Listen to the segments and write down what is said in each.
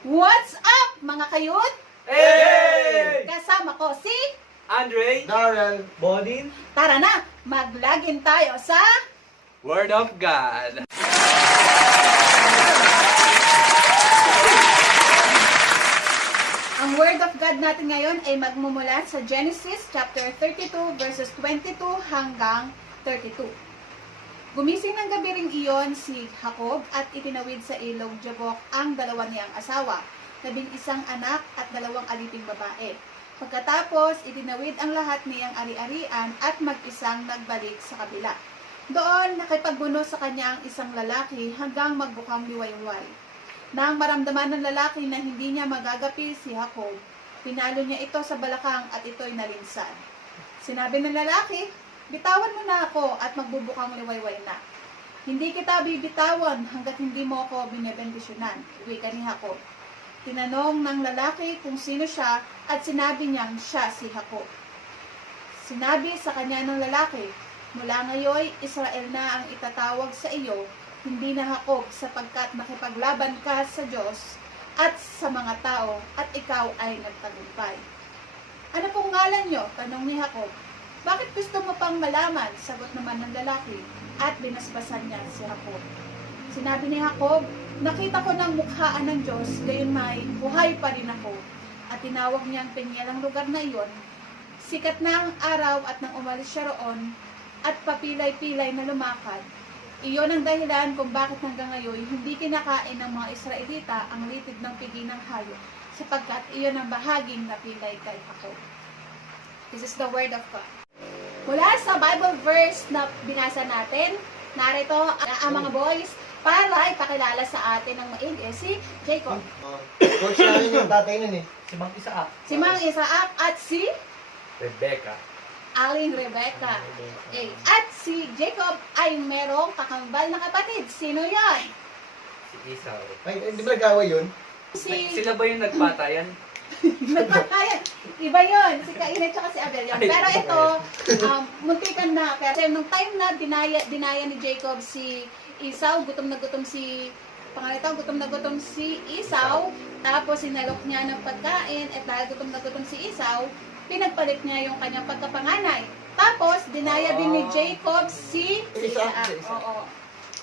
What's up mga kayut? Hey! Kasama ko si... Andre, Darrell, Bonin, Tara na, mag-login tayo sa... Word of God. Ang Word of God natin ngayon ay magmumula sa Genesis chapter 32 verses 22 hanggang 32. Gumising ng gabi ring iyon si Jacob at itinawid sa ilog Jabok ang dalawa niyang asawa, 11 anak at 2 aliping babae. Pagkatapos, itinawid ang lahat niyang ari-arian at mag-isang nagbalik sa kabila. Doon, nakipagbuno sa kanya ang isang lalaki hanggang magbukang liwayway. Nang maramdaman ng lalaki na hindi niya magagapi si Jacob, pinalo niya ito sa balakang at ito'y nalinsan. Sinabi ng lalaki, "Bitawan mo na ako at magbubukang liwayway na. Hindi kita bibitawan hanggat hindi mo ako binebendisyonan," wika ni Jacob. Tinanong ng lalaki kung sino siya at sinabi niyang siya si Jacob. Sinabi sa kanya ng lalaki, "Mula ngayon, Israel na ang itatawag sa iyo, hindi na Jacob, sapagkat nakipaglaban ka sa Diyos at sa mga tao at ikaw ay nagtagumpay." "Ano pong ngalan niyo?" tanong ni Jacob. "Bakit gusto mo pang malaman?" sagot naman ng lalaki at binasbasan niya si Jacob. Sinabi ni Jacob, "Nakita ko ng mukhaan ng Diyos, gayon may buhay pa rin ako." At tinawag niyang Peniel ang lugar na iyon. Sikat na ang araw at nang umalis siya roon at papilay-pilay na lumakad. Iyon ang dahilan kung bakit hanggang ngayon hindi kinakain ng mga Israelita ang litid ng pigi ng hayop, sapagkat iyon ang bahaging napilay kay Jacob. This is the word of God. Mula sa Bible verse na binasa natin, narito ang mga boys para ipakilala sa atin ng maigi si Jacob, coach namin yung tatay nun eh. Si Mang Isaac. si Mang Isaac at si Rebecca. Aling Rebecca. Okay. At si Jacob ay merong kakambal na kapatid. Sino yan? Si Esau. Ay, di ba nag-away yun? Sila ba yung nagpatayan? Nagpatayan. Iba yun. Si Cain at saka si Abel yun. Pero ito, muntikan na. Pero nung time na dinaya ni Jacob si Esau, gutom na gutom si Esau. Tapos sinalok niya ng pagkain at dahil gutom na gutom si Esau, pinagpalit niya yung kanyang pagkapanganay. Tapos, dinaya din ni Jacob si Isaac. Oo.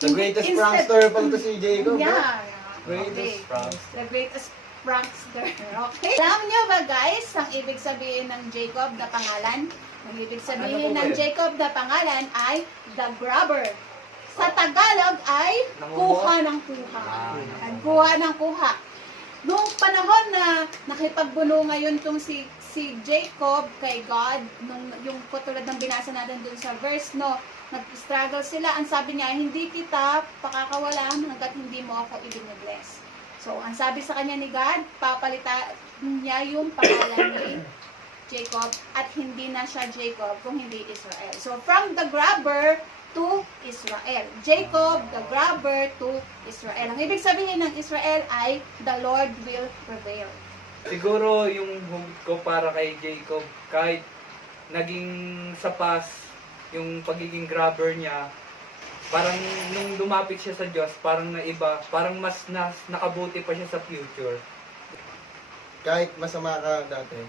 The greatest Instead- prankster pala to si Jacob. Yeah. Greatest Okay. The greatest prankster. Okay. Alam niyo ba guys, ang ibig sabihin ng Jacob na pangalan? Ang ibig sabihin Ano po ng ba yun? Jacob na pangalan ay the grabber. Sa Tagalog ay kuha ng kuha. Ang kuha ng kuha. Noong panahon na nakipagbuno ngayon tong si Jacob kay God, nung yung katulad ng binasa natin dun sa verse, no, nag-struggle sila. Ang sabi niya, "Hindi kita pakakawalan hanggat hindi mo ako i-bless." So, ang sabi sa kanya ni God, papalitan niya yung pangalan ni Jacob at hindi na siya Jacob kung hindi Israel. So, from the grabber to Israel. Jacob, the grabber to Israel. Ang ibig sabihin ng Israel ay the Lord will prevail. Siguro yung hug ko para kay Jacob, kahit naging sapas yung pagiging grabber niya, parang nung lumapit siya sa Diyos, parang naiba, parang mas nakabuti pa siya sa future. Kahit masama ka dati,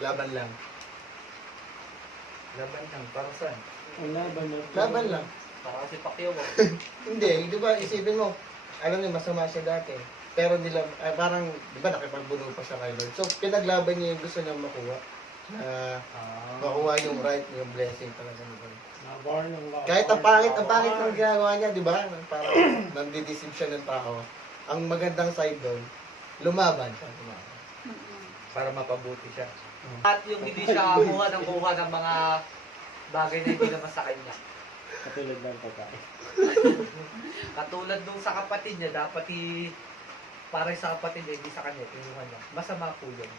laban lang. Laban lang, para saan? Laban lang. Para kasi Pacquiao. Hindi, di ba, isipin mo, alam niyo, masama siya dati. Pero nila, parang, di ba, nakipagbuno pa siya kay Lord. So, pinaglaban niya yung gusto niyang makuha. Makuha yung right, yung blessing talaga ni Lord. Kahit ang pangit ng ginagawa niya, di ba? Parang nandideceive siya ng tao. Ang magandang side doon, lumaban siya. Para mapabuti siya. At yung hindi siya kuha ng mga bagay na hindi naman sa kanya. Katulad ng pagkain. Katulad nung sa kapatid niya, dapat para sa kapatid niya, hindi sa kanya, kinuha niya. Masama po yun.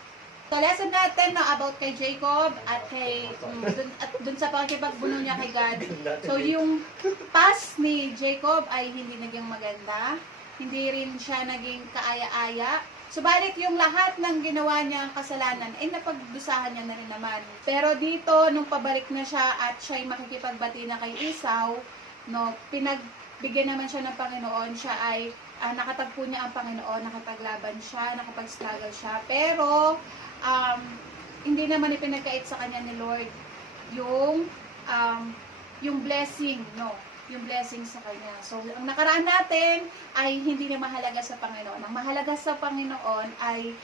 So, lesson natin na about kay Jacob at kay dun sa pagkipagbuno niya kay God. So, yung past ni Jacob ay hindi naging maganda. Hindi rin siya naging kaaya-aya. Subalit yung lahat ng ginawa niyang kasalanan ay napagdusahan niya na rin naman. Pero dito, nung pabalik na siya at siya'y makikipagbati na kay Esau, no, pinagbigyan naman siya ng Panginoon, siya ay nakatagpo niya ang Panginoon, nakapaglaban siya, nakapag-struggle siya, pero hindi naman ipinagkait sa kanya ni Lord yung blessing, no? Yung blessing sa kanya. So, ang nakaraan natin ay hindi na mahalaga sa Panginoon. Ang mahalaga sa Panginoon ay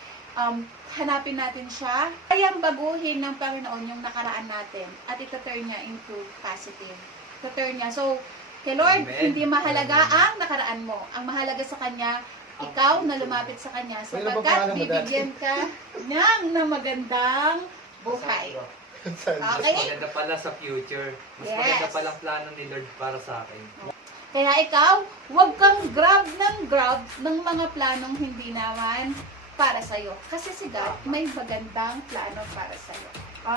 hanapin natin siya. Kayang baguhin ng Panginoon yung nakaraan natin at ito-turn niya into positive. Ito-turn niya. So, kay Lord, Amen. hindi mahalaga ang nakaraan mo. Ang mahalaga sa Kanya, ikaw na lumapit sa Kanya sapagkat bibigyan ka ng magandang buhay. Saan? Mas Okay? maganda pala sa future. Mas Yes. maganda palang plano ni Lord para sa akin. Kaya ikaw, huwag kang grab ng mga planong hindi naman para sa'yo. Kasi si God may magandang plano para sa'yo.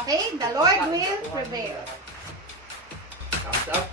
Okay? The Lord will prevail. Thumbs up.